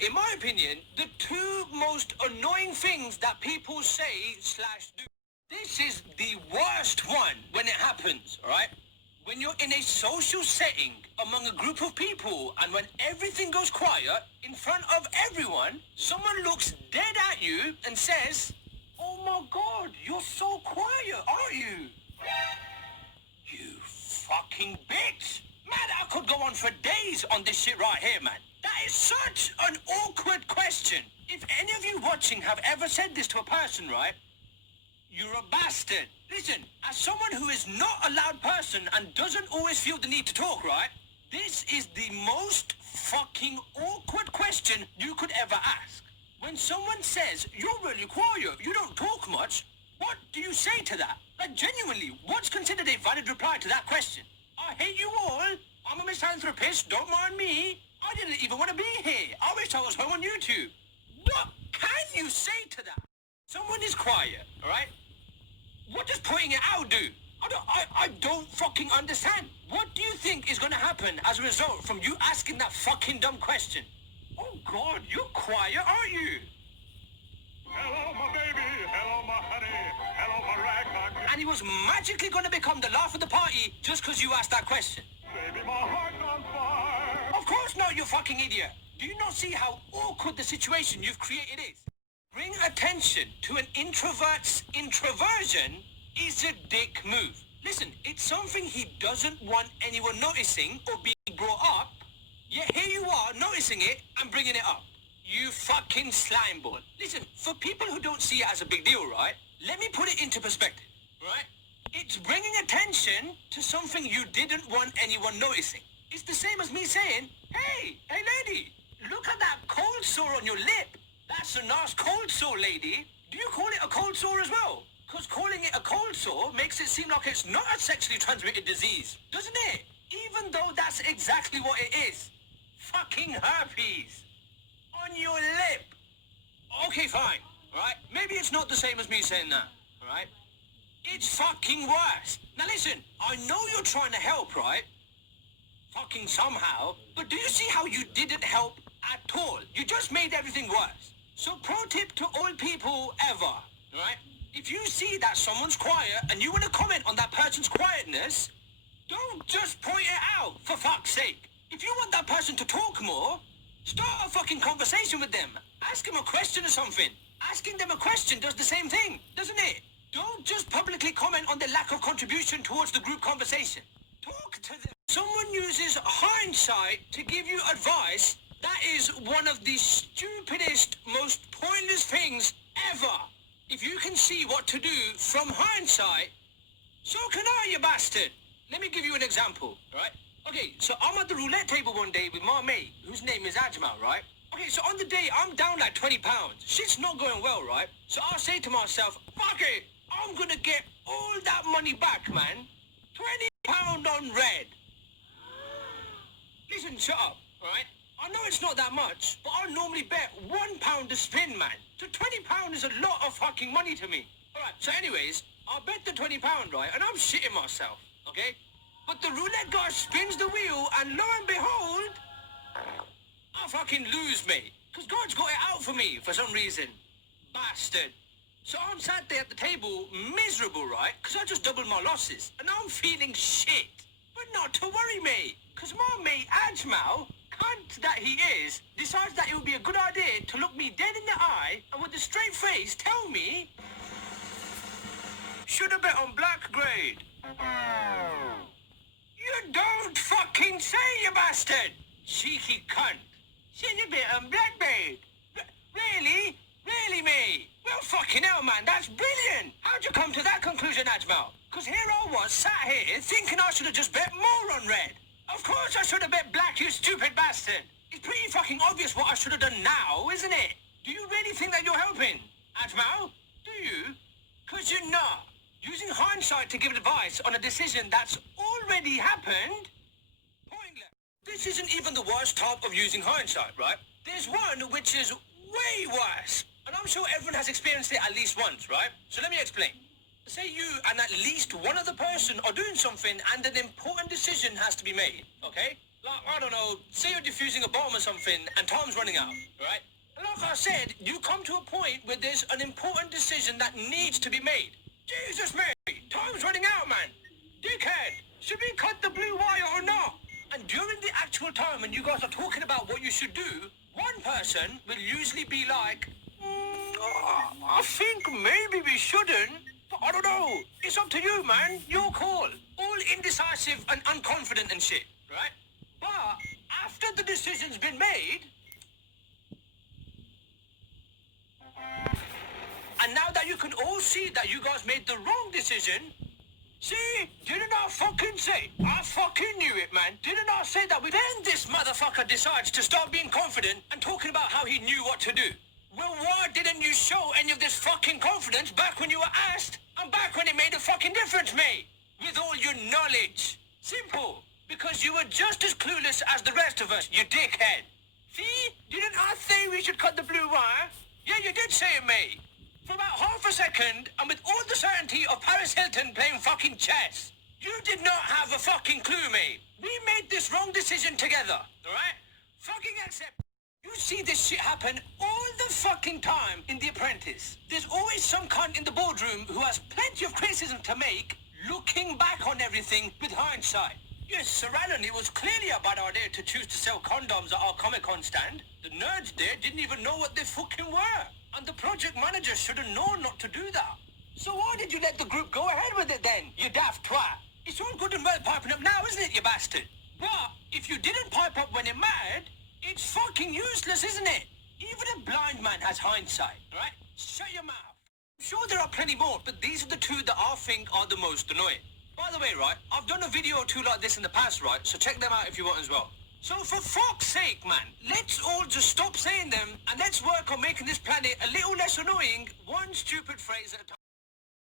in my opinion, the two most annoying things that people say slash do. This is the worst one when it happens, alright? When you're in a social setting among a group of people and when everything goes quiet, in front of everyone, someone looks dead at you and says, "Oh my God, you're so quiet, aren't you?" You fucking bitch! Man, I could go on for days on this shit right here, man. That is such an awkward question. If any of you watching have ever said this to a person, right? You're a bastard. Listen, as someone who is not a loud person and doesn't always feel the need to talk, right? This is the most fucking awkward question you could ever ask. When someone says, "You're really quiet, you don't talk much," what do you say to that? Like, genuinely, what's considered a valid reply to that question? "I hate you all. I'm a misanthropist. Don't mind me. I didn't even want to be here. I wish I was home on YouTube." What can you say to that? Someone is quiet, all right? What does pointing it out do? I don't fucking understand. What do you think is going to happen as a result from you asking that fucking dumb question? Oh God, you're quiet, aren't you? Hello, my baby. Hello, my honey. Hello, my ragtime. And he was magically going to become the laugh of the party just because you asked that question. Baby, my heart's on fire. Of course not, you fucking idiot. Do you not see how awkward the situation you've created is? Bring attention to an introvert's introversion is a dick move. Listen, it's something he doesn't want anyone noticing or being brought up, yet here you are noticing it and bringing it up. You fucking slime ball. Listen, for people who don't see it as a big deal, right? Let me put it into perspective, right? It's bringing attention to something you didn't want anyone noticing. It's the same as me saying, hey lady, look at that cold sore on your lip. That's a nice cold sore, lady. Do you call it a cold sore as well? Because calling it a cold sore makes it seem like it's not a sexually transmitted disease, doesn't it? Even though that's exactly what it is. Fucking herpes. On your lip. Okay, fine, right? Maybe it's not the same as me saying that, right? It's fucking worse. Now listen, I know you're trying to help, right? Fucking somehow. But do you see how you didn't help at all? You just made everything worse. So pro tip to all people ever, right? If you see that someone's quiet and you want to comment on that person's quietness, don't just point it out, for fuck's sake. If you want that person to talk more, start a fucking conversation with them. Ask them a question or something. Asking them a question does the same thing, doesn't it? Don't just publicly comment on their lack of contribution towards the group conversation. Talk to them. Someone uses hindsight to give you advice. That is one of the stupidest, most pointless things ever. If you can see what to do from hindsight, so can I, you bastard. Let me give you an example, right? Okay, so I'm at the roulette table one day with my mate, whose name is Ajmal, right? Okay, so on the day, I'm down like 20 pounds. Shit's not going well, right? So I say to myself, fuck it, I'm gonna get all that money back, man. 20 pound on red. Listen, shut up, right? I know it's not that much, but I normally bet £1 a spin, man. So £20 is a lot of fucking money to me. Alright, so anyways, I bet the £20, right? And I'm shitting myself, okay? But the roulette guy spins the wheel and lo and behold, I fucking lose, mate. Because God's got it out for me for some reason. Bastard. So I'm sat there at the table, miserable, right? Because I just doubled my losses. And I'm feeling shit. But not to worry, mate. Because my mate, Ajmal, cunt that he is, decides that it would be a good idea to look me dead in the eye and with a straight face tell me, should have bet on black grade. You don't fucking say, you bastard! Cheeky cunt. Should have bet on black grade. Really? Really, mate? Well, fucking hell, man, that's brilliant! How'd you come to that conclusion, Ajmal? Because here I was, sat here, thinking I should have just bet more on red. Of course I should have bet black, you stupid bastard! It's pretty fucking obvious what I should have done now, isn't it? Do you really think that you're helping, Ajmal? Do you? Because you're not. Using hindsight to give advice on a decision that's already happened? Pointless. This isn't even the worst type of using hindsight, right? There's one which is way worse. And I'm sure everyone has experienced it at least once, right? So let me explain. Say you and at least one other person are doing something and an important decision has to be made, okay? Like, I don't know, say you're defusing a bomb or something and time's running out, right? And like I said, you come to a point where there's an important decision that needs to be made. Jesus, Mary, time's running out, man. Dickhead, should we cut the blue wire or not? And during the actual time when you guys are talking about what you should do, one person will usually be like, I think maybe we shouldn't. But I don't know. It's up to you, man. Your call. All indecisive and unconfident and shit, right? But after the decision's been made, and now that you can all see that you guys made the wrong decision, see, didn't I fucking say? I fucking knew it, man. Didn't I say that? Then this motherfucker decides to start being confident and talking about how he knew what to do. Well, why didn't you show any of this fucking confidence back when you were asked? And back when it made a fucking difference, mate? With all your knowledge. Simple. Because you were just as clueless as the rest of us, you dickhead. See? Didn't I say we should cut the blue wire? Yeah, you did say it, mate. For about half a second, and with all the certainty of Paris Hilton playing fucking chess. You did not have a fucking clue, mate. We made this wrong decision together, alright? Fucking accept. You see this shit happen all the fucking time in The Apprentice. There's always some cunt in the boardroom who has plenty of criticism to make, looking back on everything with hindsight. Yes, Sir Alan, it was clearly a bad idea to choose to sell condoms at our Comic-Con stand. The nerds there didn't even know what they fucking were. And the project manager should have known not to do that. So why did you let the group go ahead with it then, you daft twat? It's all good and well piping up now, isn't it, you bastard? But if you didn't pipe up when it mattered, it's fucking useless, isn't it? Even a blind man has hindsight, right? Shut your mouth. I'm sure there are plenty more, but these are the two that I think are the most annoying. By the way, right, I've done a video or two like this in the past, right? So check them out if you want as well. So for fuck's sake, man, let's all just stop saying them and let's work on making this planet a little less annoying, one stupid phrase at a time.